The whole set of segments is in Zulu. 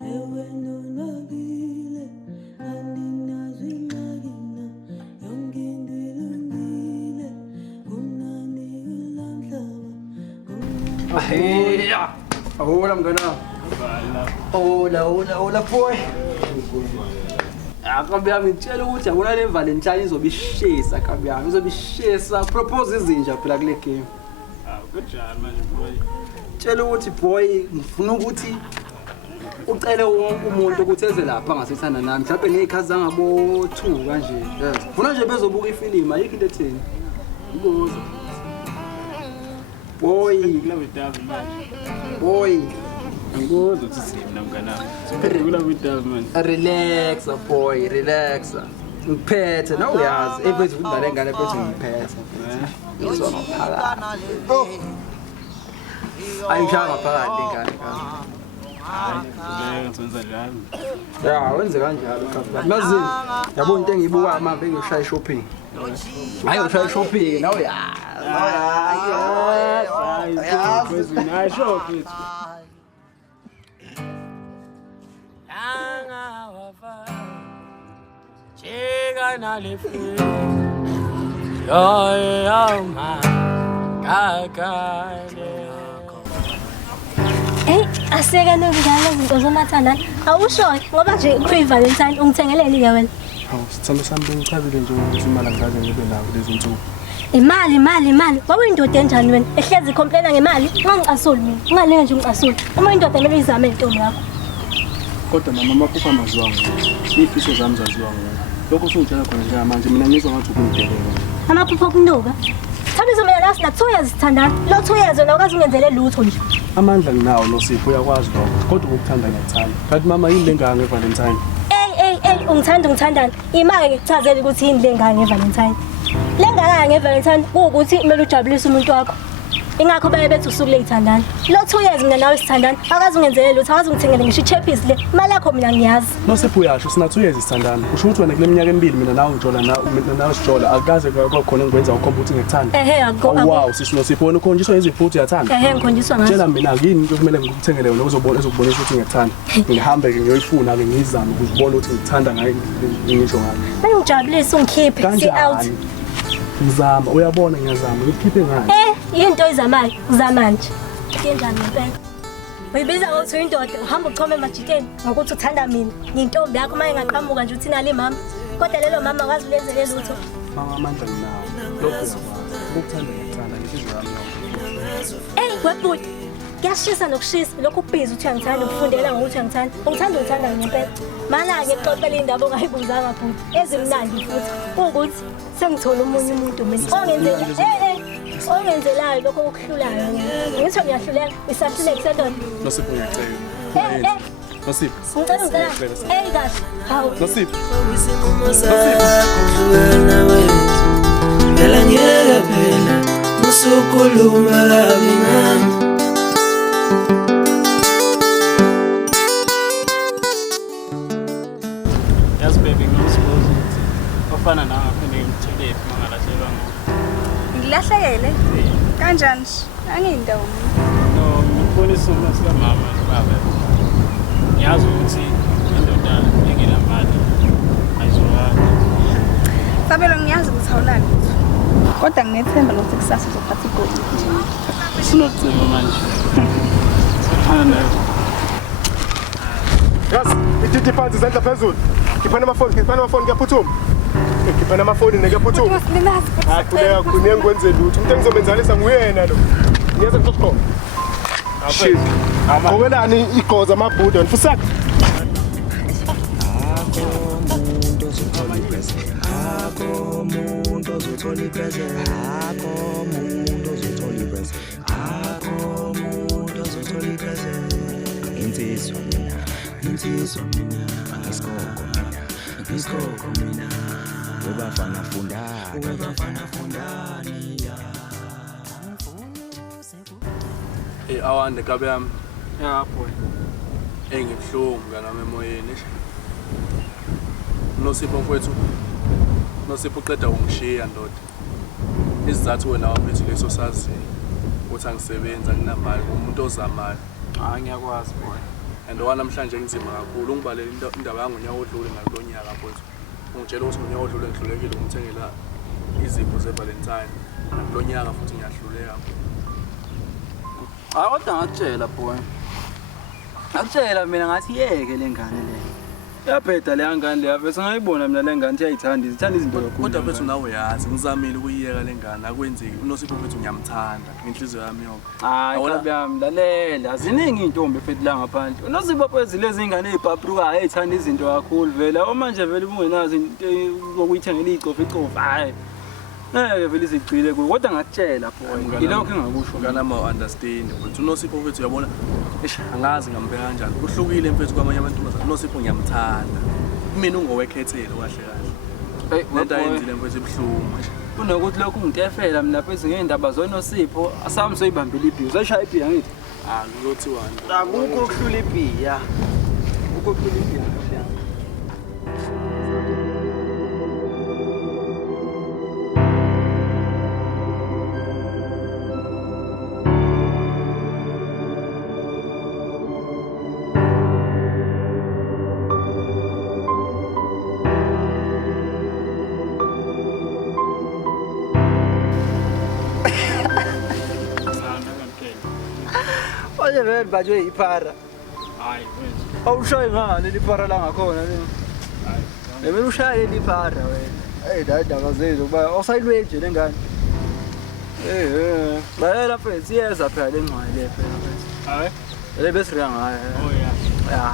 Hola mngana. Hola boy. Akabi yami ngitshela ukuthi akuna le Valentine izobe ishisa akabi yami izobe ishisa propose izinja phela kule game. Kunjani manje boy? Tshela ukuthi boy ngifuna ukuthi ucele wonke umuntu ukuthi eze lapha angasithanda nami mhlawumbe ngezikhathi zangabo 2 kanje. Yes. Funa nje bezobuka ifilimu ayikho into etheni. Ukuze boy Kulawitazi manje. boy Ngikuzwa ukuthi sina mnganami. Kulawitazi manje. relax boy relax. Ngiphethe nawe uyazi ebethu udlala ngane bethu ngiphethe. Ngizona phakathi. Ayishaka phakathi ngane ka. Hayi, ngisenza njalo. Ya wenze kanjalo kabi. Mazini yabona into engiyibuka manje ngiyoshaya shopping. Hayi ushaya shopping nawe ya. Hayi, sure please. Chega na lefu. Yo ma. Kakane. Hey, aseka nokudlala izinto zomathandana. Awushoyo ngoba nje ku-Valentine ungithengeleni ke wena. Hawu sithando sami bengichazile nje ukuthi imali angikaze ngibe nayo lezi nsuku. Imali. Wawuyindoda enjani wena? Ehlezi complaina ngemali. Ungangicasuli mina. Ungalinge nje ungicasuli. Uma indoda mele izame intombi yakho. Kodwa mama amaphupho amaziwa nguwe. Ifiso zami zaziwa nguwe. Lokho sungitshela khona njengamanje mina ngizwa ngathi ukungidelela. Amaphupho okunuka. Thabiso mina lasi na 2 years sithandana. Lo 2 years wena ukazi ungenzele lutho nje. Amandla nginawo Nosipho uyakwazi lokho. Kodwa ukukuthanda ngiyakuthanda. Kanti mama yini lenganga ngeValentine? Ungithandani. Imake ngikuchazele ukuthi yini lenganga ngeValentine. Lenganga ngeValentine ukuthi kumele ujabulise umuntu wakho. Ingakho bethi usuku leyithandana. Lo 2 years mina nawe sithandana. Akazi ungenzele lutho, akazi ngithengele ngisho ichappies le. Imali yakho mina ngiyazi. Nosipho uyasho sina 2 years sithandana. Usho ukuthi wena kule minyaka emibili mina nawe ngijola nawe sijola akaze kwakhona ngikwenza ukhomba ukuthi ngikuthanda. Wow sisho Nosipho wena ukhonjiswa iziphuthi uyathanda. Ngikhonjiswa ngazo. Tshela mina yini into kumele ngikuthengele yona ezokubonisa ukuthi ngikuthanda. Ngihambe ke ngiyoyifuna ke ngizame ukuzibona ukuthi ngikuthanda ngayo ngisho ngayo. Manje ujabulise ungikhiphe si out. Ngizama uyabona ngiyazama ngikhiphe ngani. Into izamayo uzama nje. Kenjani impela? Uyibiza ukuthi uyindoda uhamba uchome emajiteni ngokuthi uthanda mina. Ngiyintombi yakho manje ngaqhamuka nje uthina le mama. Kodwa lelo mama akazi lenzele lutho. Mama amandla nginawo. Lokho yakwazi. Ukuthanda ngiyithanda ngisizwe yami. Webhuti. Kuyashisa nokushisa lokho ubhizi uthi uyangithanda ukufundela ngokuthi uyangithanda. Ungithanda ngempela. Mana ke xoxela indaba ongayibuzanga bhuti. Ezimnandi futhi. Ukuthi sengithola omunye umuntu mina. Ongenzelayo lokho okuhlulayo. Ngisho ngiyahluleka, isahluleka sendoda. Nosipho ngiyacela. Nosipho. Ngicela. Kahle. Hawu. Nosipho. Phela ngeke phela usukhuluma kabi ngami. Yes baby, ngiyosibuza ukuthi ofana nawe aphinde ngimthele phi mangalashelwa ngoba. Ngilahlekele? Kanjani? Angiyindawo. No, ngibonisa uma sika mama baba. Ngiyazi ukuthi indoda engenamali ayizwakali. Sabelo ngiyazi ukuthi awulali. Kodwa nginethemba lokuthi kusasa uzophatha igoli. Sinokucima manje. Ana. Yes, ithithi phansi izandla phezulu. Khiphana amafoni ngiyaphuthuma. Khiphana amafoni ngiyaphuthuma. Hayi kuningi kwenze lutho. Umuntu engizomenzalisa nguyena lo. Ngiyeza kusikhona. Shit. Ngokwelani igoza amabhuda mfusaka. Insizwa mina ngiskoko mina ubafana fundani Awande kabe yami. Ya boy. Engibhlungu nami emoyeni. Nosipho mfowethu. Nosipho uqeda ungishiya ndoda. Isizathu wena waphethe leso sazi ukuthi angisebenza nginamali umuntu ozamayo. Hayi ngiyakwazi boy. and wanamhlanje inzima kakhulu ungibalele indaba yangonyawo odlule ngalo nyaka mfowethu ungitshela ukuthi ngonyaka odlule ngihlulekile ukumthengela izipho ze-Valentine lo nyaka futhi ngiyahluleka kodwa ngakutshela boy ngakutshela mina ngathi yeke le ngane le yabheda le ngane le bese ngayibona mina le ngane iyayithanda izithanda izinto kakhulu kodwa mfethu nawe yazi ngizamile ukuyiyeka le ngane akwenzeki uNosipho mfethu ngiyamthanda ngenhliziyo yami yonke hayi yami lalela aziningi intombi mfethu la ngaphandle uNosipho phezulu lezi ingane ezibhabhrukayo ezithanda izinto kakhulu vele manje vele ubungenazi into yokuyithengela icofu hayi vele izigcile kuyo kodwa ngakutshela boy yilokho engakusho ngana ma understand ukuthi uNosipho mfethu uyabona angazi ngambeka kanjani kuhlukile mfethu kwamanye abantu uNosipho ngiyamthanda mina ungowekhethelo kahle kahle lento ayenzile mfethu ebuhlungu kunokuthi lokhu ngitefela mina phezulu ngeindaba zoNosipho asami soyibambela ibhiya uzoshaya ibhiya ngithi ngizothiwa akukho okuhlula ibhiya ukho okuhlula ibhiya Oye vele bajwe iphara. Hayi mfethu. Awushaye ngani liphara la ngakhona le? Hayi. Bebe ushaye liphara wena. Dada zezo kuba awusayilwe nje lengane. Bayela mfethu iyeza phela lengcwaye le phela mfethu. Hayi. Le besiriya ngayo. Oh yeah. Ya.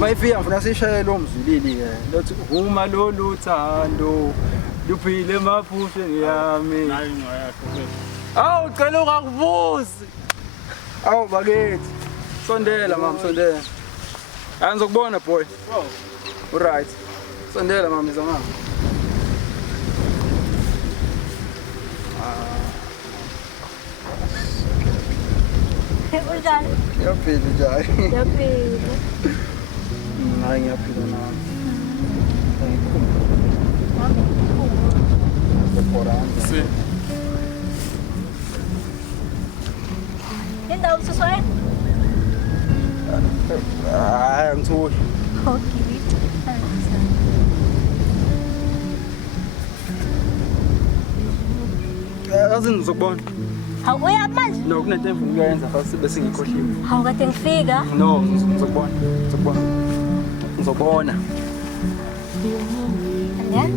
Mayifika ngifuna sishaye lo mzulili ke. Lothi uma lo luthando luphile emaphushe yami. Nayi ngaya mfethu. Awu cela ungakubuzi. Awu bakithi. Sondela mama sondela. Hayi ngizokubona boy. Wow. Alright. Sondela mama izama. Unjani? Yaphila njani? Yaphila. Hayi ngiyaphila nami. si Indawo usiswaye? Hayi angithuli. Okay. Yazi ngizokubona. Hawu uya manje? No kunento engifuna ukuyenza fast bese ngikhohliwe. Hawu kade ngifika. No ngizokubona. Ngizokubona. Ngiyani?